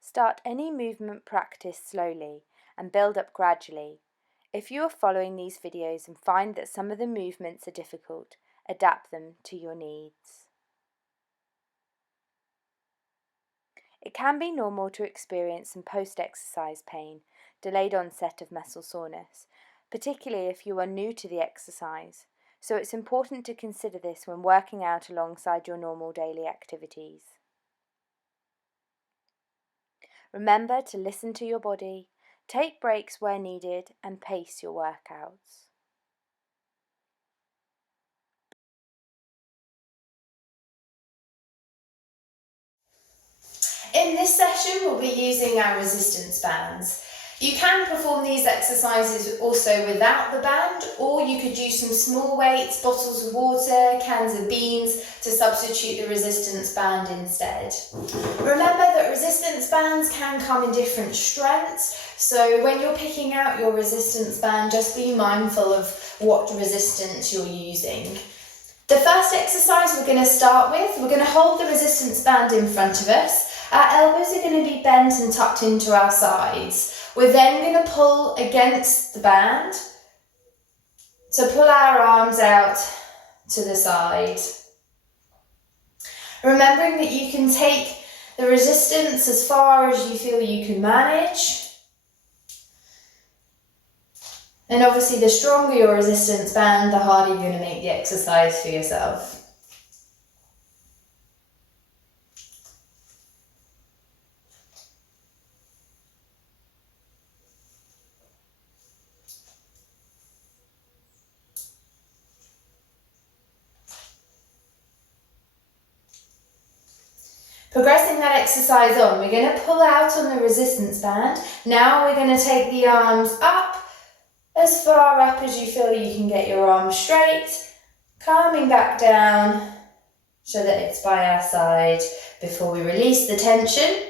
Start any movement practice slowly and build up gradually. If you are following these videos and find that some of the movements are difficult, adapt them to your needs. It can be normal to experience some post-exercise pain, delayed onset of muscle soreness, particularly if you are new to the exercise, so it's important to consider this when working out alongside your normal daily activities. Remember to listen to your body, take breaks where needed, and pace your workouts. In this session, we'll be using our resistance bands. You can perform these exercises also without the band, or you could use some small weights, bottles of water, cans of beans to substitute the resistance band instead. Remember that resistance bands can come in different strengths, so when you're picking out your resistance band, just be mindful of what resistance you're using. The first exercise we're going to start with, we're going to hold the resistance band in front of us. Our elbows are going to be bent and tucked into our sides. We're then going to pull against the band to pull our arms out to the side. Remembering that you can take the resistance as far as you feel you can manage. And obviously the stronger your resistance band, the harder you're going to make the exercise for yourself. Progressing that exercise on, we're going to pull out on the resistance band. Now we're going to take the arms up, as far up as you feel you can get your arms straight, calming back down so that it's by our side before we release the tension.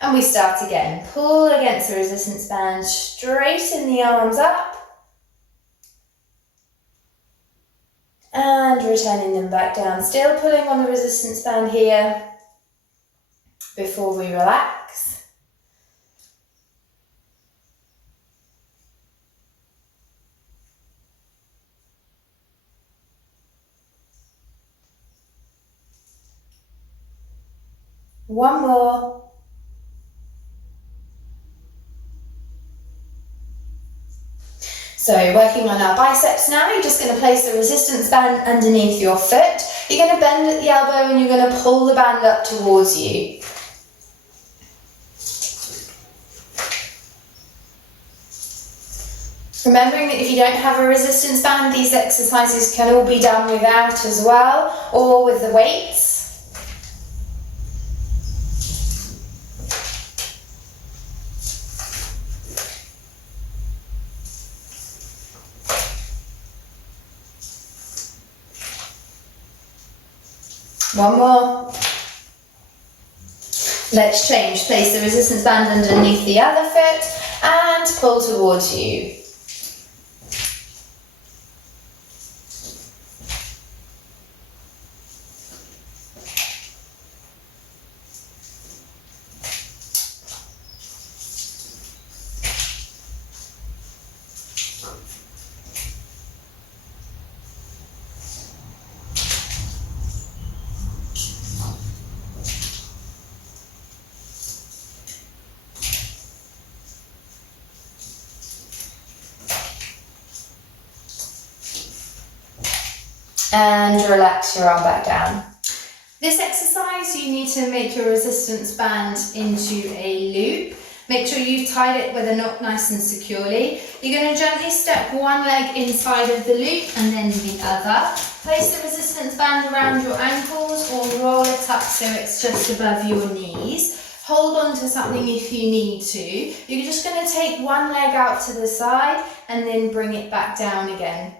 And we start again. Pull against the resistance band, straighten the arms up, and returning them back down. Still pulling on the resistance band here before we relax. One more. So working on our biceps now, you're just going to place the resistance band underneath your foot. You're going to bend at the elbow and you're going to pull the band up towards you. Remembering that if you don't have a resistance band, these exercises can all be done without as well, or with the weights. One more. Let's change. Place the resistance band underneath the other foot and pull towards you. And relax your arm back down. This exercise, you need to make your resistance band into a loop. Make sure you've tied it with a knot nice and securely. You're going to gently step one leg inside of the loop and then the other. Place the resistance band around your ankles or roll it up so it's just above your knees. Hold on to something if you need to. You're just going to take one leg out to the side and then bring it back down again.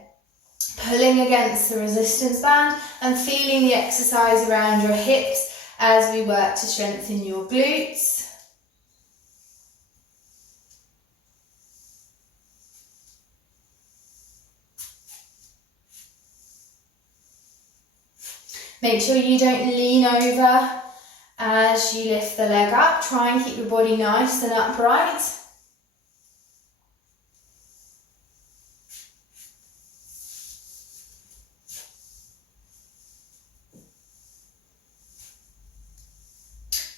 Pulling against the resistance band and feeling the exercise around your hips as we work to strengthen your glutes. Make sure you don't lean over As you lift the leg up, try and keep your body nice and upright.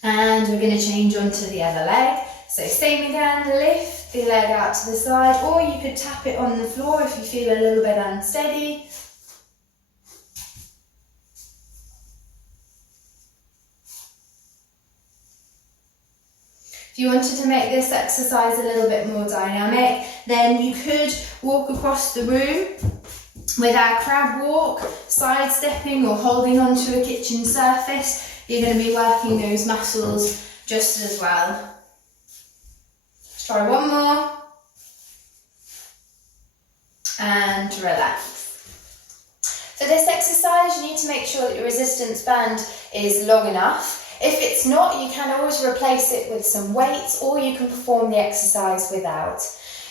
And we're going to change onto the other leg. So same again, lift the leg out to the side, or you could tap it on the floor if you feel a little bit unsteady. If you wanted to make this exercise a little bit more dynamic, then you could walk across the room with our crab walk, sidestepping or holding onto a kitchen surface. You're going to be working those muscles just as well. Let's try one more. And relax. For this exercise, you need to make sure that your resistance band is long enough. If it's not, you can always replace it with some weights, or you can perform the exercise without.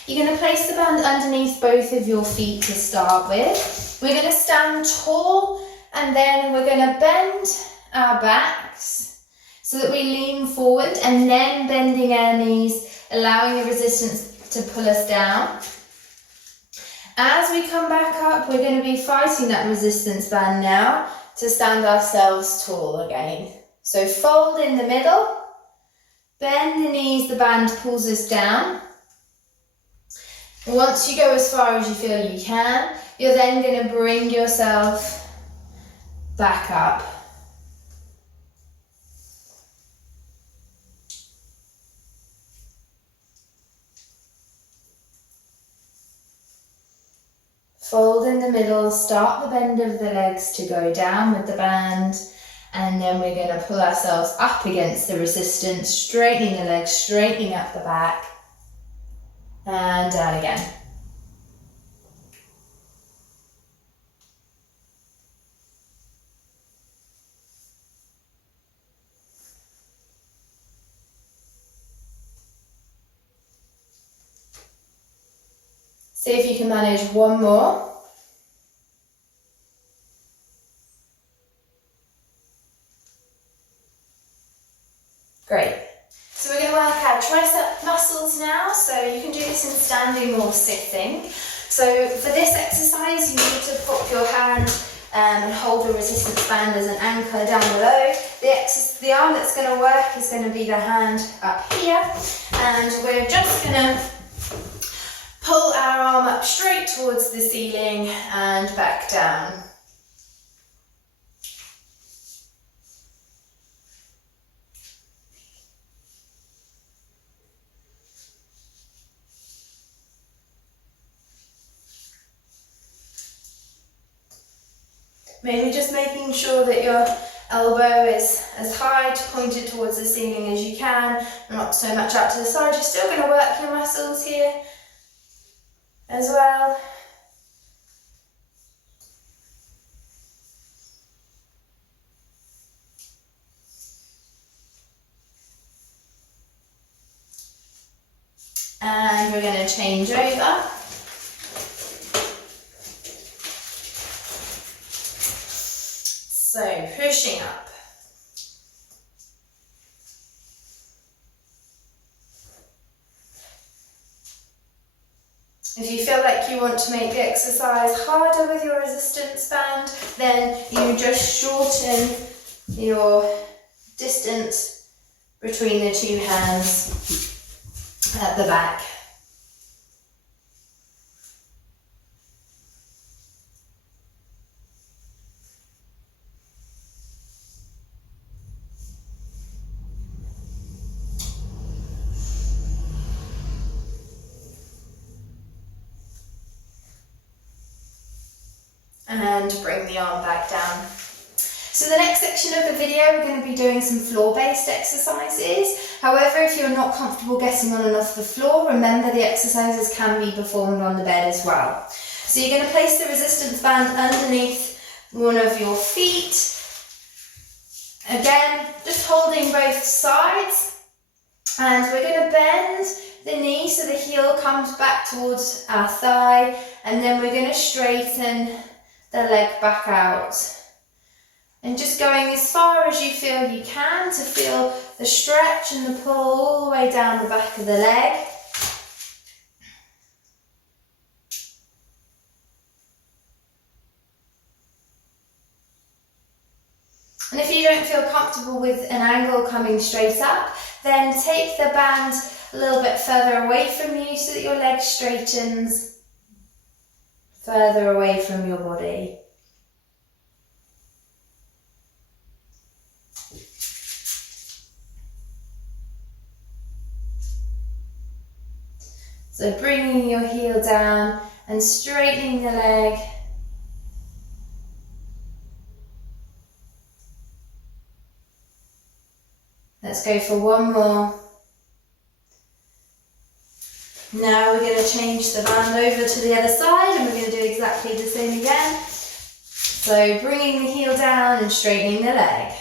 You're going to place the band underneath both of your feet to start with. We're going to stand tall, and then we're going to bend our backs so that we lean forward, and then bending our knees, allowing the resistance to pull us down. As we come back up, we're going to be fighting that resistance band now to stand ourselves tall again. So fold in the middle, bend the knees, the band pulls us down. Once you go as far as you feel you can, you're then going to bring yourself back up. Fold in the middle, start the bend of the legs to go down with the band, and then we're going to pull ourselves up against the resistance, straightening the legs, straightening up the back, and down again. See if you can manage one more. Great. So we're going to work our tricep muscles now, so you can do this in standing or sitting. So for this exercise, you need to pop your hand and hold the resistance band as an anchor down below. The arm that's going to work is going to be the hand up here, and we're just going to pull our arm up straight towards the ceiling and back down. Maybe just making sure that your elbow is as high, pointed towards the ceiling as you can, not so much out to the side. You're still going to work your muscles here as well. And we're going to change over. So pushing up. If you feel like you want to make the exercise harder with your resistance band, then you just shorten your distance between the two hands at the back. And bring the arm back down. So the next section of the video, we're going to be doing some floor-based exercises. However, if you're not comfortable getting on and off the floor, remember the exercises can be performed on the bed as well. So you're going to place the resistance band underneath one of your feet. Again, just holding both sides. And we're going to bend the knee so the heel comes back towards our thigh. And then we're going to straighten the leg back out. And just going as far as you feel you can to feel the stretch and the pull all the way down the back of the leg. And if you don't feel comfortable with an angle coming straight up, then take the band a little bit further away from you so that your leg straightens further away from your body. So bringing your heel down and straightening the leg. Let's go for one more. Now we're going to change the band over to the other side and we're going to do exactly the same again. So bringing the heel down and straightening the leg.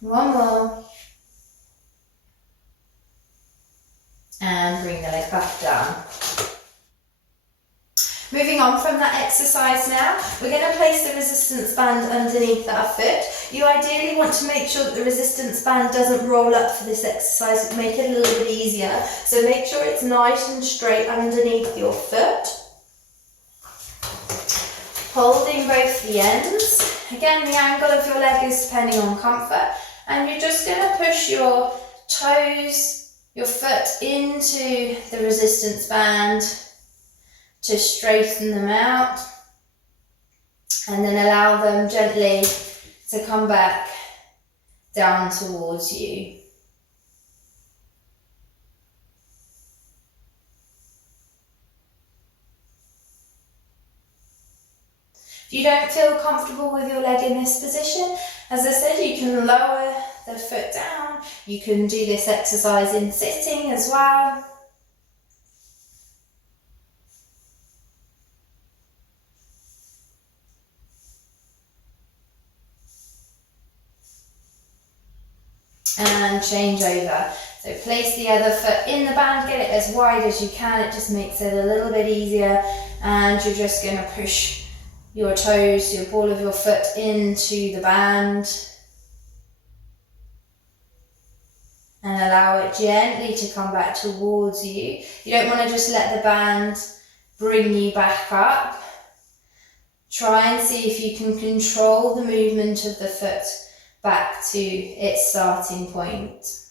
One more. And bring the leg back down. Moving on from that exercise now, we're going to place the resistance band underneath our foot. You ideally want to make sure that the resistance band doesn't roll up for this exercise to make it a little bit easier. So make sure it's nice and straight underneath your foot. Holding both the ends. Again, the angle of your leg is depending on comfort. And you're just going to push your toes, your foot into the resistance band to straighten them out. And then allow them gently to come back down towards you. If you don't feel comfortable with your leg in this position, as I said, you can lower the foot down. You can do this exercise in sitting as well. And change over. So place the other foot in the band, get it as wide as you can. It just makes it a little bit easier. And you're just going to push your toes, your ball of your foot into the band. And allow it gently to come back towards you. You don't want to just let the band bring you back up. Try and see if you can control the movement of the foot back to its starting point.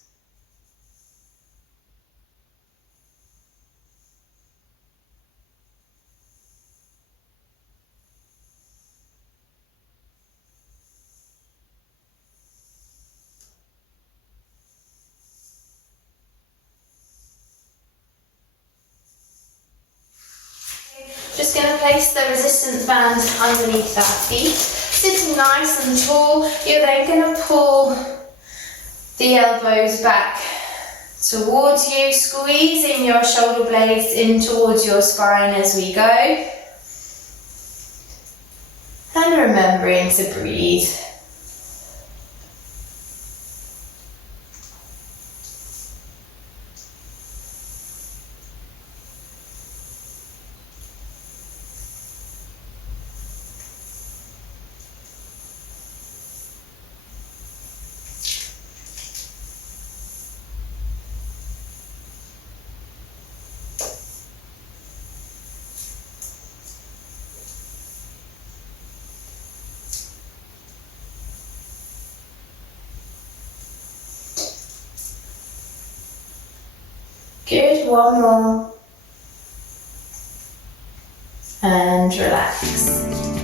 Just going to place the resistance band underneath our feet. Sitting nice and tall, you're then going to pull the elbows back towards you, squeezing your shoulder blades in towards your spine as we go. And remembering to breathe. Good, one more. And relax.